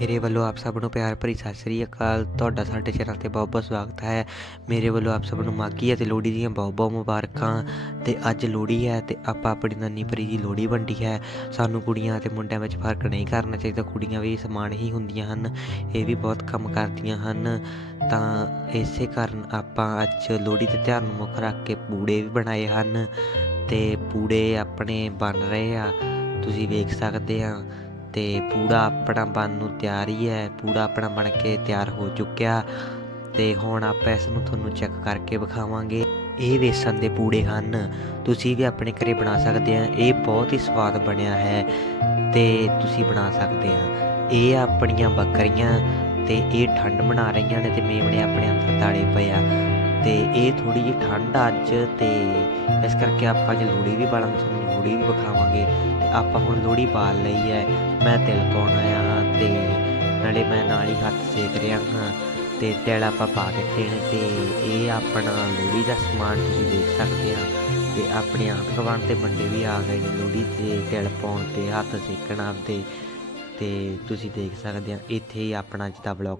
ਮੇਰੇ ਵੱਲੋਂ ਆਪ ਸਭ ਨੂੰ ਪਿਆਰ ਭਰੀ ਸਤਿ ਸ੍ਰੀ ਅਕਾਲ। ਤੁਹਾਡਾ ਸਾਡੇ ਚੈਨਲ ਤੇ ਬਹੁਤ ਬਹੁਤ ਸਵਾਗਤ ਹੈ। ਮੇਰੇ ਵੱਲੋਂ ਆਪ ਸਭ ਨੂੰ ਮਾਘੀ ਅਤੇ ਲੋਹੜੀ ਦੀਆਂ ਬਹੁਤ ਬਹੁਤ ਮੁਬਾਰਕਾਂ। ਤੇ ਅੱਜ ਲੋਹੜੀ ਹੈ ਤੇ ਆਪਾਂ ਆਪਣੀ ਨਾਨੀ ਭਰੀ ਦੀ ਲੋਹੜੀ ਵੰਡੀ ਹੈ। ਸਾਨੂੰ ਕੁੜੀਆਂ ਅਤੇ ਮੁੰਡਿਆਂ ਵਿੱਚ ਫ਼ਰਕ ਨਹੀਂ ਕਰਨਾ ਚਾਹੀਦਾ। ਕੁੜੀਆਂ ਵੀ ਸਮਾਨ ਹੀ ਹੁੰਦੀਆਂ ਹਨ। ਇਹ ਵੀ ਬਹੁਤ ਕੰਮ ਕਰਦੀਆਂ ਹਨ। ਤਾਂ ਇਸੇ ਕਾਰਨ ਆਪਾਂ ਅੱਜ ਲੋਹੜੀ ਦੇ ਤਿਉਹਾਰ ਨੂੰ ਮੁੱਖ ਰੱਖ ਕੇ ਪੂੜੇ ਵੀ ਬਣਾਏ ਹਨ। ਤੇ ਪੂੜੇ ਆਪਣੇ ਬਣ ਰਹੇ ਆ। ਤੁਸੀਂ ਵੇਖ ਸਕਦੇ ਆ। ਤੇ ਪੂੜਾ ਆਪਣਾ ਬਣ ਨੂੰ ਤਿਆਰ ਹੀ ਹੈ ਪੂੜਾ ਆਪਣਾ ਬਣ ਕੇ ਤਿਆਰ ਹੋ ਚੁੱਕਿਆ। ਤੇ ਹੁਣ ਆਪਾਂ ਇਸ ਨੂੰ ਤੁਹਾਨੂੰ ਚੈੱਕ ਕਰਕੇ ਵਿਖਾਵਾਂਗੇ। ਇਹ ਵੇਸਣ ਦੇ ਪੂੜੇ ਹਨ। ਤੁਸੀਂ ਵੀ ਆਪਣੇ ਘਰੇ ਬਣਾ ਸਕਦੇ ਆ। ਇਹ ਬਹੁਤ ਹੀ ਸਵਾਦ ਬਣਿਆ ਹੈ ਤੇ ਤੁਸੀਂ ਬਣਾ ਸਕਦੇ ਆ। ਇਹ ਆਪਣੀਆਂ ਬੱਕਰੀਆਂ ਤੇ ਇਹ ਠੰਡ ਬਣਾ ਰਹੀਆਂ ਨੇ ਤੇ ਮੇਵਣੇ ਆਪਣੇ ਅੰਦਰ ਤਾੜੇ ਪਏ ਆ। ਤੇ ਇਹ ਥੋੜੀ ਜਿਹੀ ਠੰਡ ਆ ਅੱਜ ਤੇ ਇਸ ਕਰਕੇ ਆਪਾਂ ਅੱਜ ਲੋਹੜੀ ਵੀ ਬਾਲਾਂਗੇ ਤੁਹਾਨੂੰ ਲੋਹੜੀ ਵੀ ਵਿਖਾਵਾਂਗੇ ਤੇ ਆਪਾਂ ਹੁਣ ਲੋਹੜੀ ਬਾਲ ਲਈ ਹੈ। ਮੈਂ ਤਿਲ ਪਾਉਣ ਆਇਆ ਹਾਂ ਤੇ ਨਾਲੇ ਮੈਂ ਨਾਲ ਹੀ ਹੱਥ ਸੇਕ ਰਿਹਾ ਹਾਂ ਤੇ ਤਿਲ ਆਪਾਂ ਪਾ ਦਿੱਤੇ ਨੇ ਤੇ ਇਹ ਆਪਣਾ ਲੋਹੜੀ ਦਾ ਸਮਾਨ ਤੁਸੀਂ ਦੇਖ ਸਕਦੇ ਆ ਤੇ ਆਪਣੇ ਆਂਢ ਗੁਆਂਢ ਤੇ ਬੰਦੇ ਵੀ ਆ ਗਏ ਨੇ ਲੋਹੜੀ ਤੇ ਤਿਲ ਪਾਉਣ ਤੇ ਹੱਥ ਸੇਕਣ ਆਪਦੇ ਤੇ ਤੁਸੀਂ ਦੇਖ ਸਕਦੇ ਆ ਇੱਥੇ ਹੀ ਆਪਣਾ ਅੱਜ ਦਾ ਵਲੌਗ